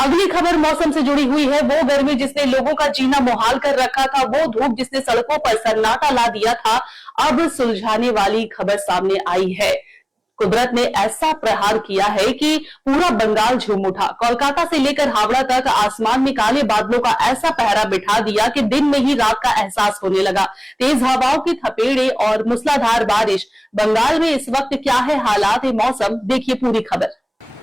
अगली खबर मौसम से जुड़ी हुई है। वो गर्मी जिसने लोगों का जीना मुहाल कर रखा था, वो धूप जिसने सड़कों पर सन्नाटा ला दिया था, अब सुलझाने वाली खबर सामने आई है। कुदरत ने ऐसा प्रहार किया है कि पूरा बंगाल झूम उठा। कोलकाता से लेकर हावड़ा तक आसमान में काले बादलों का ऐसा पहरा बिठा दिया कि दिन में ही रात का एहसास होने लगा। तेज हवाओं की थपेड़े और मूसलाधार बारिश। बंगाल में इस वक्त क्या है हालात मौसम, देखिए पूरी खबर।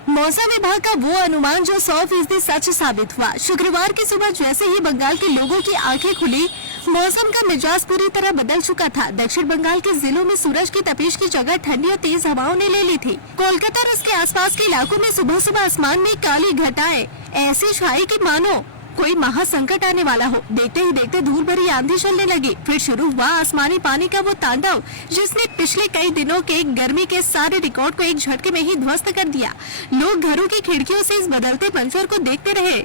मौसम विभाग का वो अनुमान जो 100% सच साबित हुआ। शुक्रवार की सुबह जैसे ही बंगाल के लोगों की आंखें खुली, मौसम का मिजाज पूरी तरह बदल चुका था। दक्षिण बंगाल के जिलों में सूरज की तपिश की जगह ठंडी और तेज हवाओं ने ले ली थी। कोलकाता और उसके आसपास के इलाकों में सुबह सुबह आसमान में काली घटाएं ऐसी छाई कि मानो कोई महासंकट आने वाला हो। देखते ही देखते धूल भरी आंधी चलने लगी। फिर शुरू हुआ आसमानी पानी का वो तांडव जिसने पिछले कई दिनों के गर्मी के सारे रिकॉर्ड को एक झटके में ही ध्वस्त कर दिया। लोग घरों की खिड़कियों से इस बदलते मंजर को देखते रहे,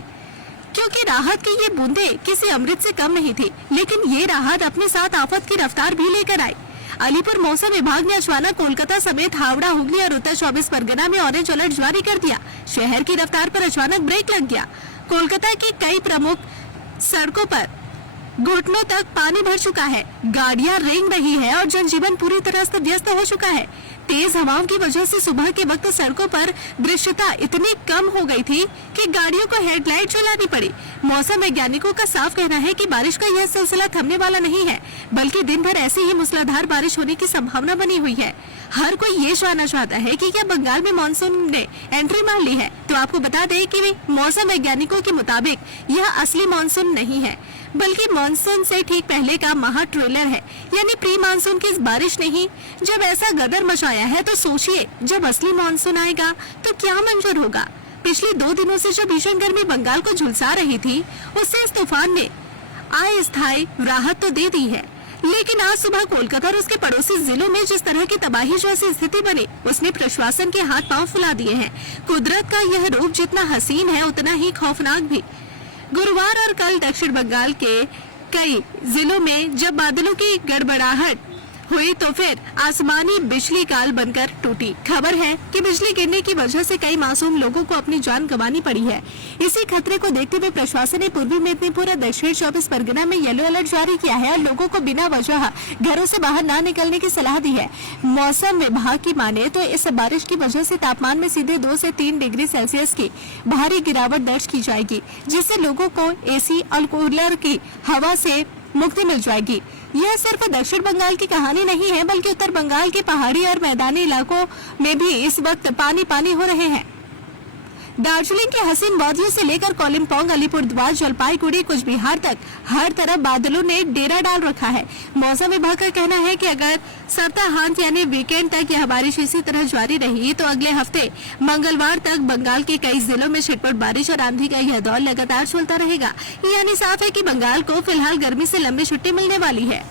क्योंकि राहत की ये बूंदे किसी अमृत से कम नहीं थी। लेकिन ये राहत अपने साथ आफत की रफ्तार भी लेकर आई। अलीपुर मौसम विभाग ने अचानक कोलकाता समेत हावड़ा, हुगली और उत्तर 24 परगना में ऑरेंज अलर्ट जारी कर दिया। शहर की रफ्तार पर अचानक ब्रेक लग गया। कोलकाता की कई प्रमुख सड़कों पर घुटनों तक पानी भर चुका है। गाड़ियां रेंग रही है और जनजीवन पूरी तरह अस्त व्यस्त हो चुका है। तेज हवाओं की वजह से सुबह के वक्त सड़कों पर दृश्यता इतनी कम हो गई थी कि गाड़ियों को हेडलाइट जलानी पड़ी। मौसम वैज्ञानिकों का साफ कहना है कि बारिश का यह सिलसिला थमने वाला नहीं है, बल्कि दिन भर ऐसे ही मूसलाधार बारिश होने की संभावना बनी हुई है। हर कोई ये जानना चाहता है कि क्या बंगाल में मानसून ने एंट्री मार ली है। तो आपको बता दें कि मौसम वैज्ञानिकों के मुताबिक यह असली मानसून नहीं है, बल्कि मानसून से ठीक पहले का महा ट्रेलर है, यानी प्री मानसून की बारिश नहीं। जब ऐसा गदर मचाया है तो सोचिए जब असली मानसून आएगा तो क्या मंजर होगा। पिछले 2 दिनों से जो भीषण गर्मी बंगाल को झुलसा रही थी, उससे इस तूफान ने अस्थायी राहत तो दे दी है। लेकिन आज सुबह कोलकाता और उसके पड़ोसी जिलों में जिस तरह की तबाही जैसी स्थिति बनी, उसने प्रशासन के हाथ पांव फुला दिए हैं। कुदरत का यह रूप जितना हसीन है उतना ही खौफनाक भी। गुरुवार और कल दक्षिण बंगाल के कई जिलों में जब बादलों की गड़बड़ाहट हुई तो फिर आसमानी बिजली काल बनकर टूटी। खबर है कि बिजली गिरने की वजह से कई मासूम लोगों को अपनी जान गंवानी पड़ी है। इसी खतरे को देखते हुए प्रशासन ने पूर्वी मेदिनीपुर और दक्षिण 24 परगना में येलो अलर्ट जारी किया है और लोगों को बिना वजह घरों से बाहर न निकलने की सलाह दी है। मौसम विभाग की माने तो इस बारिश की वजह से तापमान में सीधे 2 से 3 डिग्री सेल्सियस की भारी गिरावट दर्ज की जाएगी, जिससे लोगों को एसी और कूलर की हवा से मुक्ति मिल जाएगी। यह सिर्फ दक्षिण बंगाल की कहानी नहीं है, बल्कि उत्तर बंगाल के पहाड़ी और मैदानी इलाकों में भी इस वक्त पानी पानी हो रहे हैं। दार्जिलिंग के हसीन वादियों से लेकर कालिम्पोंग, अलीपुरद्वार, जलपाईगुड़ी, कुछ बिहार तक हर तरफ बादलों ने डेरा डाल रखा है। मौसम विभाग का कहना है कि अगर सप्ताहांत यानी वीकेंड तक यह बारिश इसी तरह जारी रही तो अगले हफ्ते मंगलवार तक बंगाल के कई जिलों में छिटपुट बारिश और आंधी का यह दौर लगातार चलता रहेगा। यानी साफ है कि बंगाल को फिलहाल गर्मी से लंबी छुट्टी मिलने वाली है।